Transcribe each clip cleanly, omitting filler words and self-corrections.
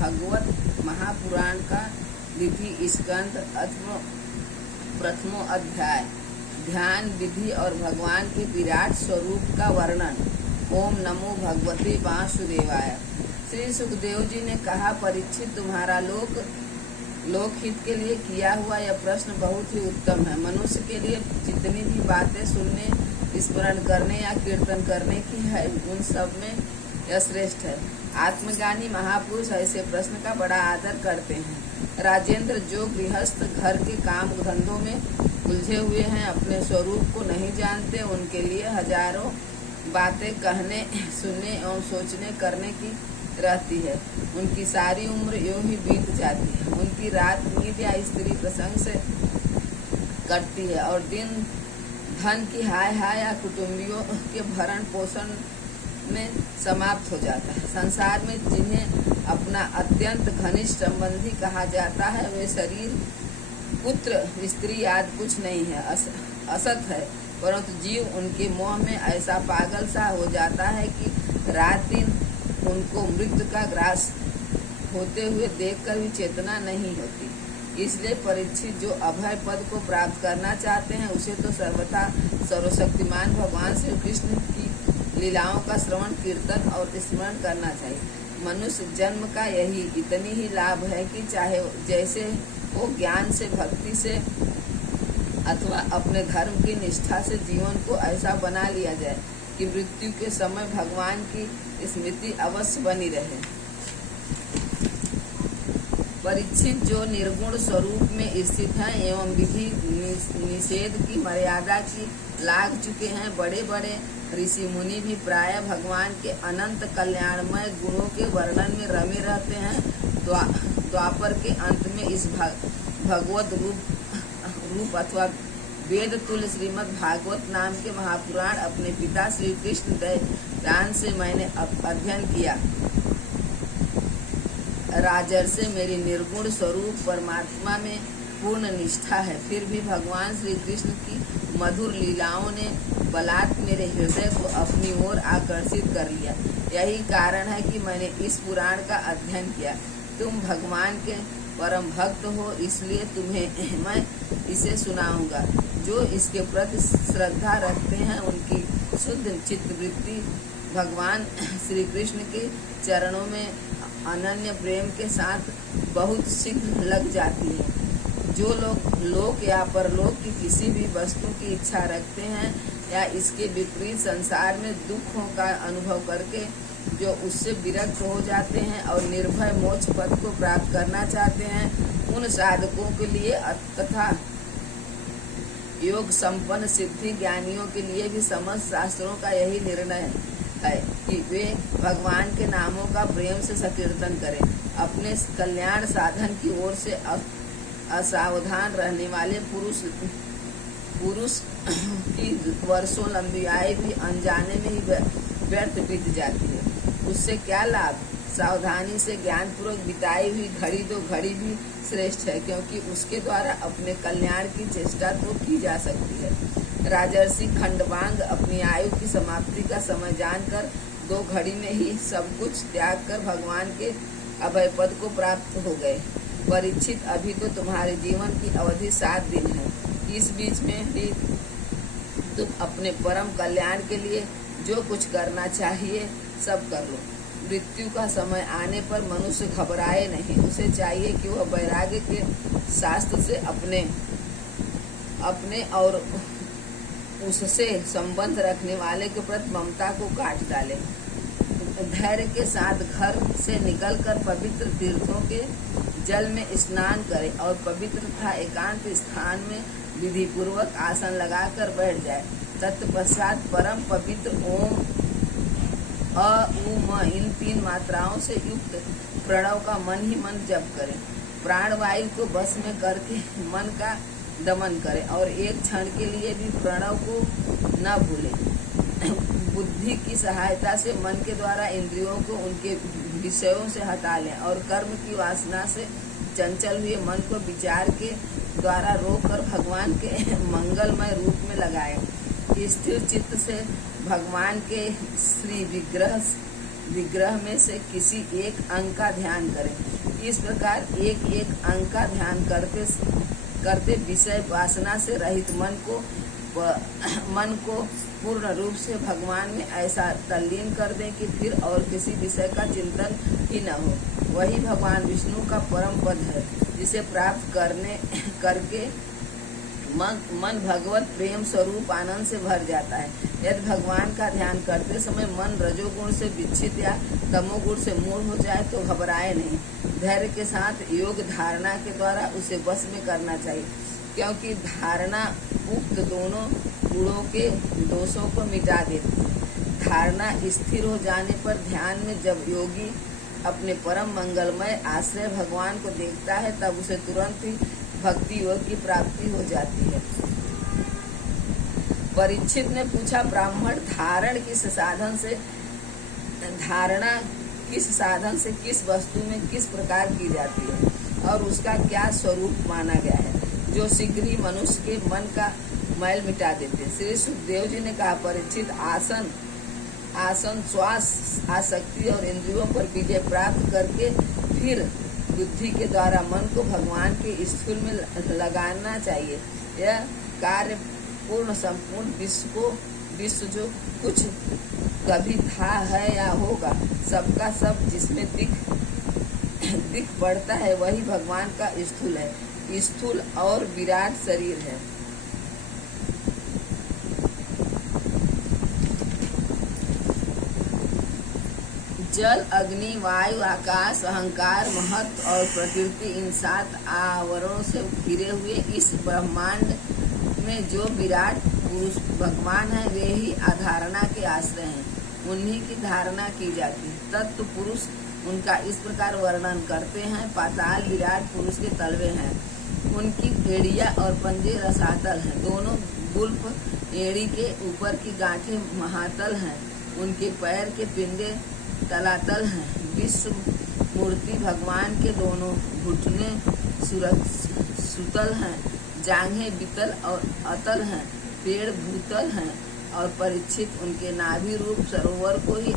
भगवत महापुराण का विधि स्कंद अथवा प्रथमो अध्याय। ध्यान विधि और भगवान के विराट स्वरूप का वर्णन। ओम नमो भगवते वासुदेवाय। श्री सुखदेव जी ने कहा, परीक्षित, तुम्हारा लोकहित के लिए किया हुआ यह प्रश्न बहुत ही उत्तम है। मनुष्य के लिए जितनी भी बातें सुनने, स्मरण करने या कीर्तन करने की है, उन सब में यह श्रेष्ठ है। आत्मज्ञानी महापुरुष ऐसे प्रश्न का बड़ा आदर करते हैं। राजेंद्र, जो गृहस्थ घर के काम धंधों में उलझे हुए हैं, अपने स्वरूप को नहीं जानते, उनके लिए हजारों बातें कहने, सुनने एवं सोचने करने की रहती है। उनकी सारी उम्र यूं ही बीत जाती है। उनकी रात नींद या स्त्री प्रसंग से कटती है और दिन धन की हाय हाय या कुटुंबियों के भरण पोषण में समाप्त हो जाता है। संसार में जिन्हें अपना अत्यंत घनिष्ठ संबंधी कहा जाता है, वे शरीर, पुत्र, स्त्री आदि कुछ नहीं है, असत है। परंतु जीव उनके मोह में ऐसा पागल सा हो जाता है कि रात दिन उनको मृत्यु का ग्रास होते हुए देखकर भी चेतना नहीं होती। इसलिए परीक्षित, जो अभय पद को प्राप्त करना चाहते हैं, उसे तो सर्वथा सर्वशक्तिमान भगवान श्री कृष्ण की लीलाओं का श्रवण, कीर्तन और स्मरण करना चाहिए। मनुष्य जन्म का यही इतनी ही लाभ है कि चाहे जैसे वो ज्ञान से, भक्ति से अथवा अपने धर्म की निष्ठा से जीवन को ऐसा बना लिया जाए कि मृत्यु के समय भगवान की स्मृति अवश्य बनी रहे। परीक्षित, जो निर्गुण स्वरूप में स्थित हैं एवं विधि निषेध की मर्यादा की लाग चुके हैं, बड़े बड़े ऋषि मुनि भी प्राय भगवान के अनंत कल्याणमय गुणों के वर्णन में रमे रहते हैं। द्वापर के अंत में इस भगवत रूप अथवा वेद तुल्य श्रीमद् भागवत नाम के महापुराण अपने पिता श्री कृष्ण दयान से मैंने अध्ययन किया। राजर्षि, मेरी निर्गुण स्वरूप परमात्मा में पूर्ण निष्ठा है, फिर भी भगवान श्री कृष्ण की मधुर लीलाओं ने बलात् मेरे हृदय को अपनी ओर आकर्षित कर लिया। यही कारण है कि मैंने इस पुराण का अध्ययन किया। तुम भगवान के परम भक्त हो, इसलिए तुम्हें मैं इसे सुनाऊंगा। जो इसके प्रति श्रद्धा रखते हैं, उनकी शुद्ध चित्तवृत्ति भगवान श्री कृष्ण के चरणों में अनन्य प्रेम के साथ बहुत शीघ्र लग जाती है। जो लोग लोक या परलोक की किसी भी वस्तु की इच्छा रखते हैं या इसके विपरीत संसार में दुखों का अनुभव करके जो उससे विरक्त हो जाते हैं और निर्भय मोक्ष पद को प्राप्त करना चाहते हैं, उन साधकों के लिए तथा योग संपन्न सिद्धि ज्ञानियों के लिए भी समस्त शास्त्रों का यही निर्णय है कि वे भगवान के नामों का प्रेम से संकीर्तन करें। अपने कल्याण साधन की ओर से असावधान रहने वाले पुरुष की वर्षों लंबी आयु भी अनजाने में ही व्यर्थ बीत जाती है। उससे क्या लाभ? सावधानी से ज्ञानपूर्वक बिताई हुई घड़ी दो घड़ी भी श्रेष्ठ है, क्योंकि उसके द्वारा अपने कल्याण की चेष्टा तो की जा सकती है। राजर्षि खंडवांग अपनी आयु की समाप्ति का समय जानकर 2 घड़ी में ही सब कुछ त्याग कर भगवान के अभय पद को प्राप्त हो गए। परीक्षित, अभी तो तुम्हारे जीवन की अवधि 7 दिन है। इस बीच में भी तुम अपने परम कल्याण के लिए जो कुछ करना चाहिए सब कर लो। मृत्यु का समय आने पर मनुष्य घबराए नहीं। उसे चाहिए कि वह वैराग्य के शास्त्र से अपने और उससे संबंध रखने वाले के प्रति ममता को काट डाले। धैर्य के साथ घर से निकलकर पवित्र तीर्थों के जल में स्नान करे और पवित्र तथा एकांत स्थान में विधि पूर्वक आसन लगाकर बैठ जाए। तत्पश्चात परम पवित्र ओम, अ, उ, म इन 3 मात्राओं से युक्त प्रणव का मन ही मन जप करें। प्राणवायु को बस में करके मन का दमन करें और एक क्षण के लिए भी प्रणव को न भूलें। बुद्धि की सहायता से मन के द्वारा इंद्रियों को उनके विषयों से हटा लें और कर्म की वासना से चंचल हुए मन को विचार के द्वारा रोककर भगवान के मंगलमय रूप में लगाएं। स्थिर चित्त से भगवान के श्री विग्रह विग्रह में से किसी एक अंग का ध्यान करें। इस प्रकार एक एक अंग का ध्यान करते करते विषय वासना से रहित मन को पूर्ण रूप से भगवान में ऐसा तल्लीन कर दें कि फिर और किसी विषय का चिंतन ही न हो। वही भगवान विष्णु का परम पद है, जिसे प्राप्त करके मन भगवत प्रेम स्वरूप आनंद से भर जाता है। यदि भगवान का ध्यान करते समय मन रजोगुण से विच्छित या तमोगुण से मूल हो जाए तो घबराए नहीं। धैर्य के साथ योग धारणा के द्वारा उसे वश में करना चाहिए, क्योंकि धारणा उक्त दोनों गुणों के दोषों को मिटा देती है। धारणा स्थिर हो जाने पर ध्यान में जब योगी अपने परम मंगलमय आश्रय भगवान को देखता है, तब उसे तुरंत ही भक्ति योग की प्राप्ति हो जाती है। परीक्षित ने पूछा, ब्राह्मण धारणा किस साधन से किस वस्तु में किस प्रकार की जाती है और उसका क्या स्वरूप माना गया है, जो शीघ्र ही मनुष्य के मन का मैल मिटा देते। श्री सुखदेव जी ने कहा, परीक्षित आसन श्वास आसक्ति और इंद्रियों पर विजय प्राप्त करके फिर बुद्धि के द्वारा मन को भगवान के स्थूल में लगाना चाहिए। यह कार्य पूर्ण संपूर्ण विश्व जो कुछ कभी था है या होगा, सबका सब जिसमें दिख पड़ता है, वही भगवान का स्थूल है। स्थूल और विराट शरीर है। जल, अग्नि, वायु, आकाश, अहंकार, महत्व और प्रकृति, इन 7 आवरणों से घिरे हुए इस ब्रह्मांड में जो विराट पुरुष भगवान है, वे ही अधारणा के आश्रय हैं। उन्हीं की धारणा की जाती है। तत्व पुरुष उनका इस प्रकार वर्णन करते हैं। पाताल विराट पुरुष के तलवे हैं, उनकी एड़ियाँ और पंजे रसातल हैं। दोनों गुल्फ एड़ी के ऊपर की गांठें महातल हैं, उनके पैर के पिंडे तलातल हैं। विश्व मूर्ति भगवान के दोनों घुटने सुतल हैं, जांघें वितल और अतल हैं, पेड़ भूतल हैं और परीक्षित उनके नाभि रूप सरोवर को ही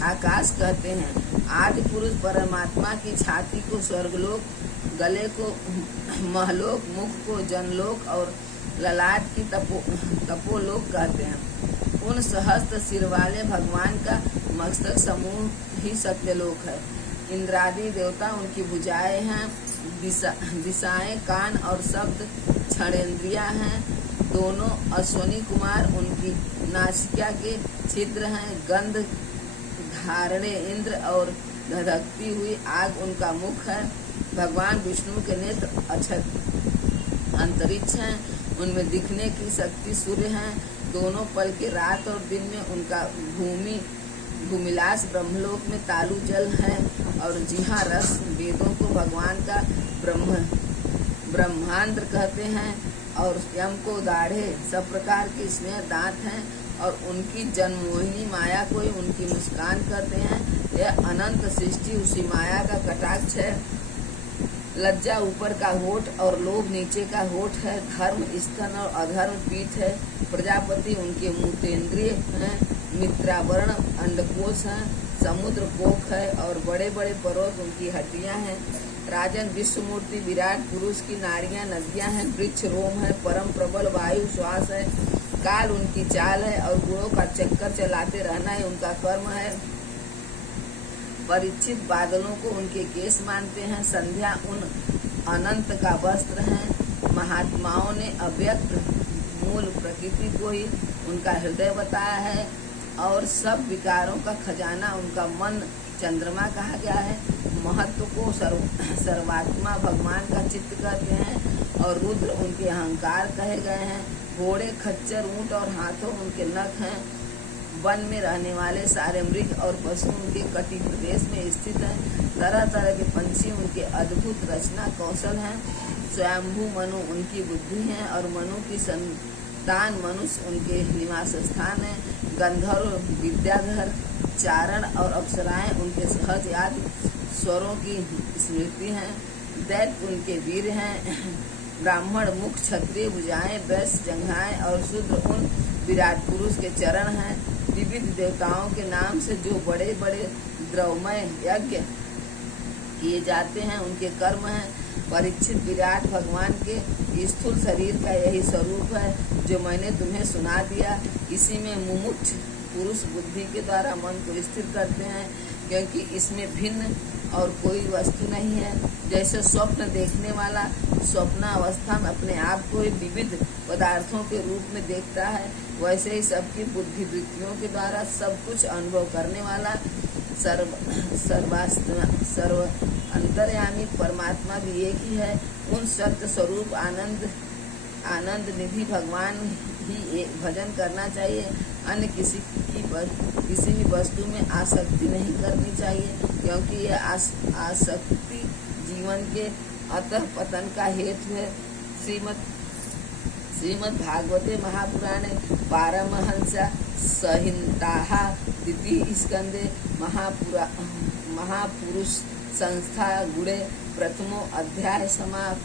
आकाश कहते हैं। आदि पुरुष परमात्मा की छाती को स्वर्गलोक, गले को महलोक, मुख को जनलोक और ललाट की तपोलोक कहते हैं। उन सहस्त्र सिर वाले भगवान का मस्तक समूह ही सत्यलोक है। इंद्रादि देवता उनकी भुजाएं हैं, दिशाएं कान और शब्द क्षणेंद्रियां हैं। दोनों अश्वनी कुमार उनकी नासिका के छिद्र हैं। गंध धारणे इंद्र और धधकती हुई आग उनका मुख है। भगवान विष्णु के नेत्र अक्षत अंतरिक्ष हैं, उनमें दिखने की शक्ति सूर्य हैं। दोनों पल के रात और दिन में उनका भूमिलास ब्रह्मलोक में तालु जल है और जिहा रस वेदों को भगवान का ब्रह्मांड कहते हैं और यम को दाढ़े सब प्रकार के स्नेह दांत हैं और उनकी जन्मोहिनी माया को ही उनकी मुस्कान कहते हैं। यह अनंत सृष्टि उसी माया का कटाक्ष है। लज्जा ऊपर का होठ और लोभ नीचे का होठ है। धर्म स्तन और अधर्म पीठ है। प्रजापति उनके मूत्रेंद्रिय हैं। मित्रावरण अंडकोश है। समुद्र कोख है और बड़े बड़े पर्वत उनकी हड्डियां हैं। राजन विश्व मूर्ति विराट पुरुष की नारियां नदियां हैं। वृक्ष रोम है। परम प्रबल वायु श्वास है। काल उनकी चाल है और गुणों का चक्कर चलाते रहना ही उनका कर्म है। परीक्षित बादलों को उनके केस मानते हैं। संध्या उन अनंत का वस्त्र है। महात्माओं ने अव्यक्त मूल प्रकृति को ही उनका हृदय बताया है और सब विकारों का खजाना उनका मन चंद्रमा कहा गया है। महत्व को सर्वात्मा भगवान का चित्त कहते हैं और रुद्र उनके अहंकार कहे गए हैं। घोड़े खच्चर ऊंट और हाथों उनके नख हैं। वन में रहने वाले सारे मृग और पशु उनके कटी प्रदेश में स्थित हैं। तरह तरह के पंछी उनके अद्भुत रचना कौशल हैं। स्वयंभू मनु उनकी बुद्धि है और मनु की संतान मनुष्य उनके निवास स्थान है। गंधर्व विद्याधर चारण और अप्सराएं उनके सहज याद स्वरों की स्मृति हैं। दैत्य उनके वीर हैं। ब्राह्मण मुख, क्षत्रिय भुजाएं, वैश्य जंघाएं और शूद्र उन विराट पुरुष के चरण हैं। विविध देवताओं के नाम से जो बड़े बड़े द्रव्यमय यज्ञ किए जाते हैं उनके कर्म हैं। परीक्षित, विराट भगवान के स्थूल शरीर का यही स्वरूप है जो मैंने तुम्हें सुना दिया। इसी में मुमुक्ष पुरुष बुद्धि के द्वारा मन को स्थिर करते हैं, क्योंकि इसमें भिन्न और कोई वस्तु नहीं है। जैसे स्वप्न देखने वाला स्वप्नावस्था में अपने आप को विविध पदार्थों के रूप में देखता है, वैसे ही सबकी बुद्धि वृत्तियों के द्वारा सब कुछ अनुभव करने वाला सर्व अंतर्यामी परमात्मा भी एक ही है। उन सत्य स्वरूप आनंद निधि भगवान ही भजन करना चाहिए। अन्य किसी भी वस्तु में आसक्ति नहीं करनी चाहिए, क्योंकि यह आसक्ति जीवन के अतः पतन का हेतु है। श्रीमद् भागवते महापुराणे पारमहंसा संहिताः द्वितीय स्कंदे महापुरुष संस्था गुणे प्रथमो अध्याय समाप्त।